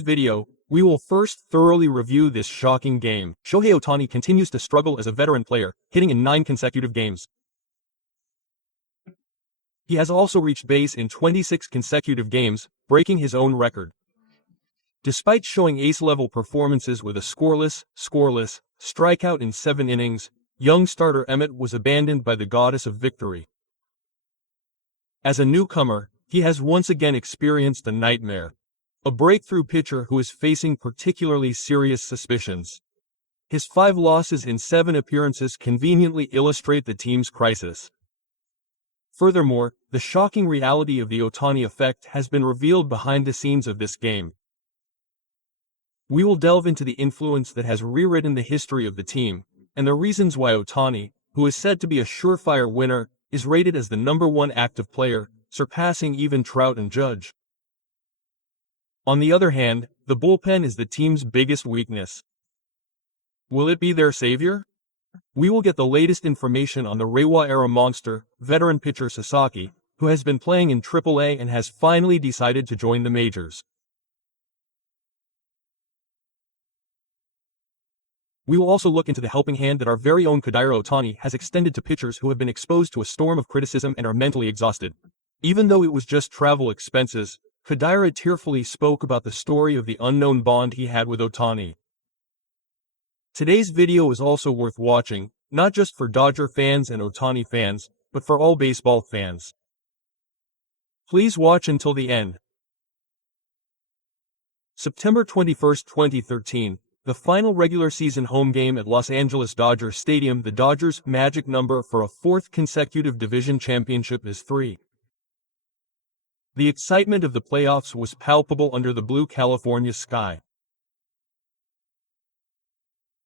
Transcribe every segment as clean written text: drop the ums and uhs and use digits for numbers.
video, we will first thoroughly review this shocking game. Shohei Ohtani continues to struggle as a veteran player, hitting in 9 consecutive games. He has also reached base in 26 consecutive games, breaking his own record. Despite showing ace-level performances with a scoreless strikeout in 7 innings, young starter Emmett was abandoned by the goddess of victory. As a newcomer, he has once again experienced a nightmare. A breakthrough pitcher who is facing particularly serious suspicions. His 5 losses in 7 appearances conveniently illustrate the team's crisis. Furthermore, the shocking reality of the Ohtani effect has been revealed behind the scenes of this game. We will delve into the influence that has rewritten the history of the team, and the reasons why Ohtani, who is said to be a surefire winner, is rated as the #1 active player, surpassing even Trout and Judge. On the other hand, the bullpen is the team's biggest weakness. Will it be their savior? We will get the latest information on the Reiwa-era monster, veteran pitcher Sasaki, who has been playing in AAA and has finally decided to join the majors. We will also look into the helping hand that our very own Kadira Ohtani has extended to pitchers who have been exposed to a storm of criticism and are mentally exhausted. Even though it was just travel expenses, Kadira tearfully spoke about the story of the unknown bond he had with Ohtani. Today's video is also worth watching, not just for Dodger fans and Ohtani fans, but for all baseball fans. Please watch until the end. September 21, 2013, the final regular season home game at Los Angeles Dodger Stadium. The Dodgers' magic number for a 4th consecutive division championship is 3. The excitement of the playoffs was palpable under the blue California sky.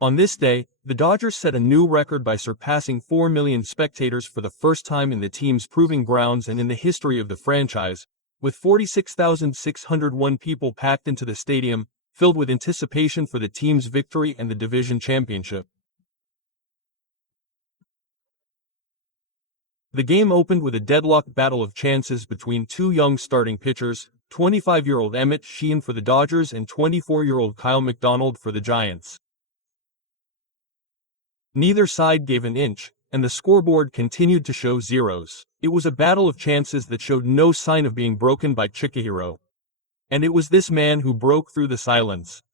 On this day, the Dodgers set a new record by surpassing 4 million spectators for the first time in the team's proving grounds and in the history of the franchise, with 46,601 people packed into the stadium, filled with anticipation for the team's victory and the division championship. The game opened with a deadlocked battle of chances between 2 young starting pitchers, 25-year-old Emmett Sheehan for the Dodgers and 24-year-old Kyle McDonald for the Giants. Neither side gave an inch, and the scoreboard continued to show zeros. It was a battle of chances that showed no sign of being broken by Chikahiro. And it was this man who broke through the silence.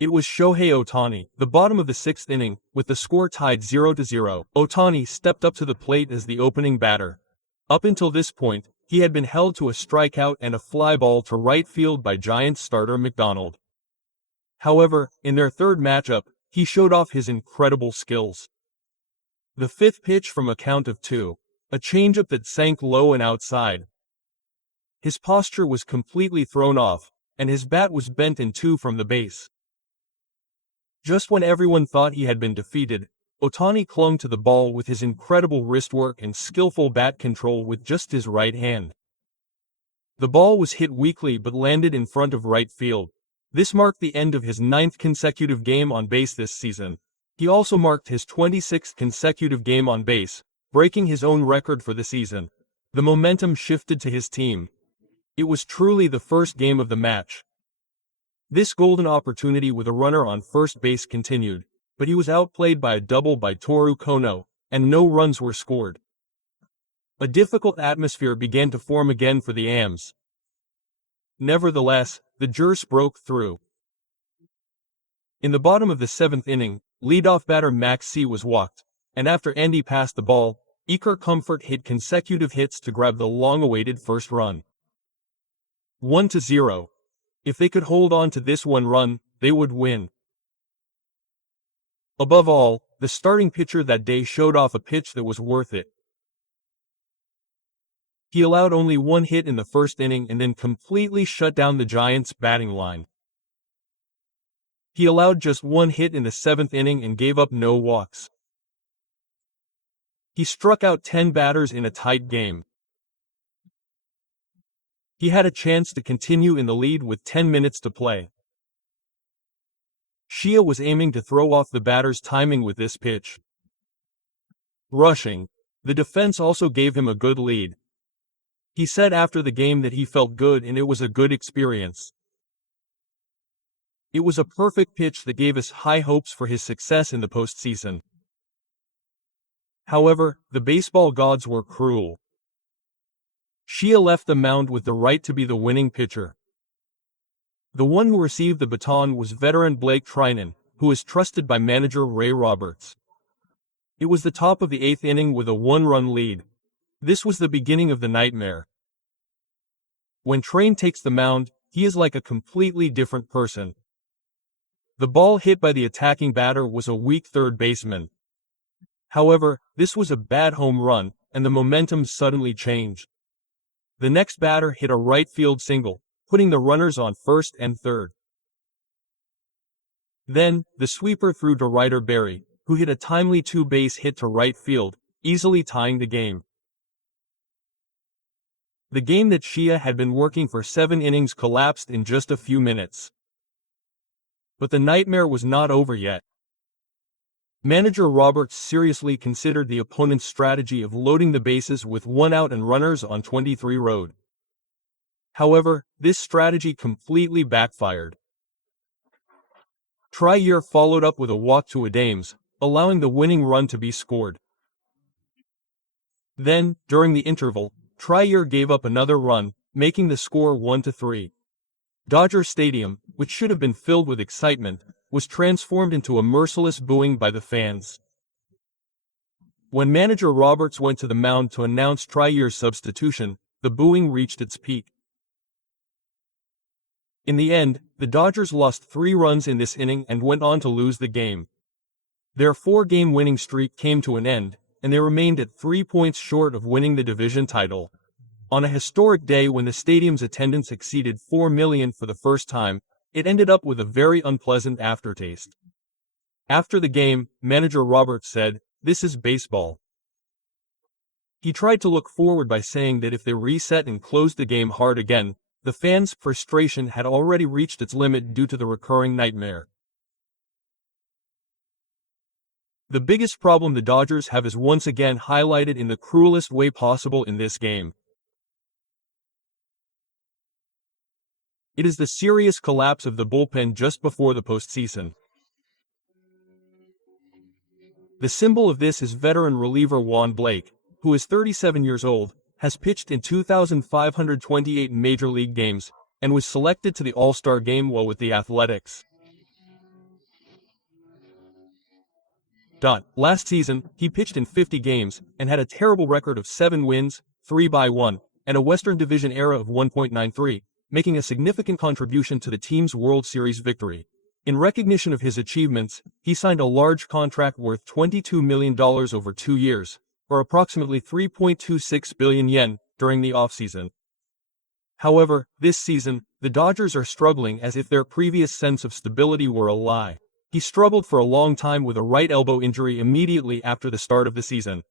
It was Shohei Ohtani. The bottom of the 6th inning, with the score tied 0-0, Ohtani stepped up to the plate as the opening batter. Up until this point, he had been held to a strikeout and a fly ball to right field by Giants starter McDonald. However, in their third matchup, he showed off his incredible skills. The 5th pitch from a count of 2, a changeup that sank low and outside. His posture was completely thrown off, and his bat was bent in 2 from the base. Just when everyone thought he had been defeated, Ohtani clung to the ball with his incredible wrist work and skillful bat control with just his right hand. The ball was hit weakly but landed in front of right field. This marked the end of his 9th consecutive game on base this season. He also marked his 26th consecutive game on base, breaking his own record for the season. The momentum shifted to his team. It was truly the first game of the match. This golden opportunity with a runner on first base continued, but he was outplayed by a double by Toru Kono, and no runs were scored. A difficult atmosphere began to form again for the Ams. Nevertheless, the Gers broke through. In the bottom of the 7th inning, leadoff batter Max C was walked, and after Andy passed the ball, Iker Comfort hit consecutive hits to grab the long-awaited first run. 1-0. If they could hold on to this one run, they would win. Above all, the starting pitcher that day showed off a pitch that was worth it. He allowed only 1 hit in the 1st inning and then completely shut down the Giants' batting line. He allowed just 1 hit in the 7th inning and gave up no walks. He struck out 10 batters in a tight game. He had a chance to continue in the lead with 10 minutes to play. Shia was aiming to throw off the batter's timing with this pitch. Rushing. The defense also gave him a good lead. He said after the game that he felt good and it was a good experience. It was a perfect pitch that gave us high hopes for his success in the postseason. However, the baseball gods were cruel. Shia left the mound with the right to be the winning pitcher. The one who received the baton was veteran Blake Trinan, who was trusted by manager Ray Roberts. It was the top of the 8th inning with a 1-run lead. This was the beginning of the nightmare. When Train takes the mound, he is like a completely different person. The ball hit by the attacking batter was a weak third baseman. However, this was a bad home run, and the momentum suddenly changed. The next batter hit a right field single, putting the runners on first and third. Then, the sweeper threw to Ryder Barry, who hit a timely 2-base hit to right field, easily tying the game. The game that Shia had been working for 7 innings collapsed in just a few minutes. But the nightmare was not over yet. Manager Roberts seriously considered the opponent's strategy of loading the bases with 1 out and runners on 23 road. However, this strategy completely backfired. Trier followed up with a walk to Adams, allowing the winning run to be scored. Then, during the interval, Trier gave up another run, making the score 1-3. Dodger Stadium, which should have been filled with excitement, was transformed into a merciless booing by the fans. When manager Roberts went to the mound to announce Trier's substitution, the booing reached its peak. In the end, the Dodgers lost 3 runs in this inning and went on to lose the game. Their 4-game winning streak came to an end, and they remained at 3 points short of winning the division title. On a historic day when the stadium's attendance exceeded 4 million for the first time, it ended up with a very unpleasant aftertaste. After the game, manager Roberts said, "This is baseball." He tried to look forward by saying that if they reset and closed the game hard again, the fans' frustration had already reached its limit due to the recurring nightmare. The biggest problem the Dodgers have is once again highlighted in the cruelest way possible in this game. It is the serious collapse of the bullpen just before the postseason. The symbol of this is veteran reliever Juan Blake, who is 37 years old, has pitched in 2,528 Major League games, and was selected to the All-Star game while with the Athletics. Last season, he pitched in 50 games, and had a terrible record of 7 wins, 3-1, and a Western Division ERA of 1.93, making a significant contribution to the team's World Series victory. In recognition of his achievements, he signed a large contract worth $22 million over 2 years, or approximately 3.26 billion yen, during the offseason. However, this season, the Dodgers are struggling as if their previous sense of stability were a lie. He struggled for a long time with a right elbow injury immediately after the start of the season.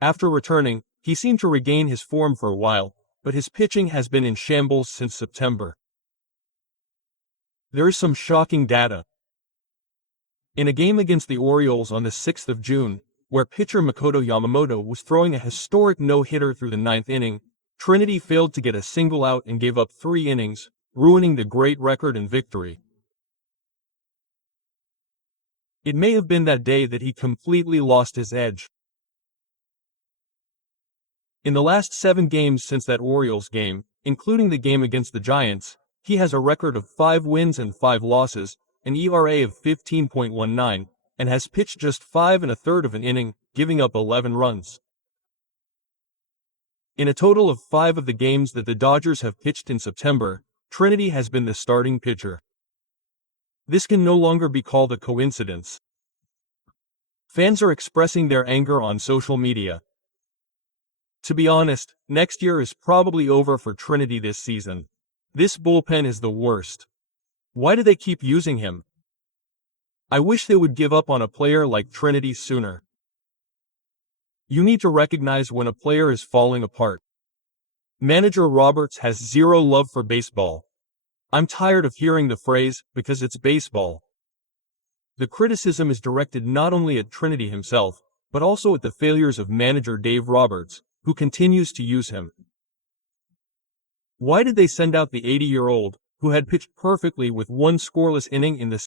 After returning, he seemed to regain his form for a while, but his pitching has been in shambles since September. There is some shocking data. In a game against the Orioles on the 6th of June, where pitcher Makoto Yamamoto was throwing a historic no-hitter through the 9th inning, Trinity failed to get a single out and gave up 3 innings, ruining the great record and victory. It may have been that day that he completely lost his edge. In the last 7 games since that Orioles game, including the game against the Giants, he has a record of 5 wins and 5 losses, an ERA of 15.19, and has pitched just 5 1/3 of an inning, giving up 11 runs. In a total of 5 of the games that the Dodgers have pitched in September, Trinity has been the starting pitcher. This can no longer be called a coincidence. Fans are expressing their anger on social media. To be honest, next year is probably over for Trinity this season. This bullpen is the worst. Why do they keep using him? I wish they would give up on a player like Trinity sooner. You need to recognize when a player is falling apart. Manager Roberts has zero love for baseball. I'm tired of hearing the phrase, because it's baseball. The criticism is directed not only at Trinity himself, but also at the failures of manager Dave Roberts, who continues to use him. Why did they send out the 80-year-old, who had pitched perfectly with one scoreless inning in the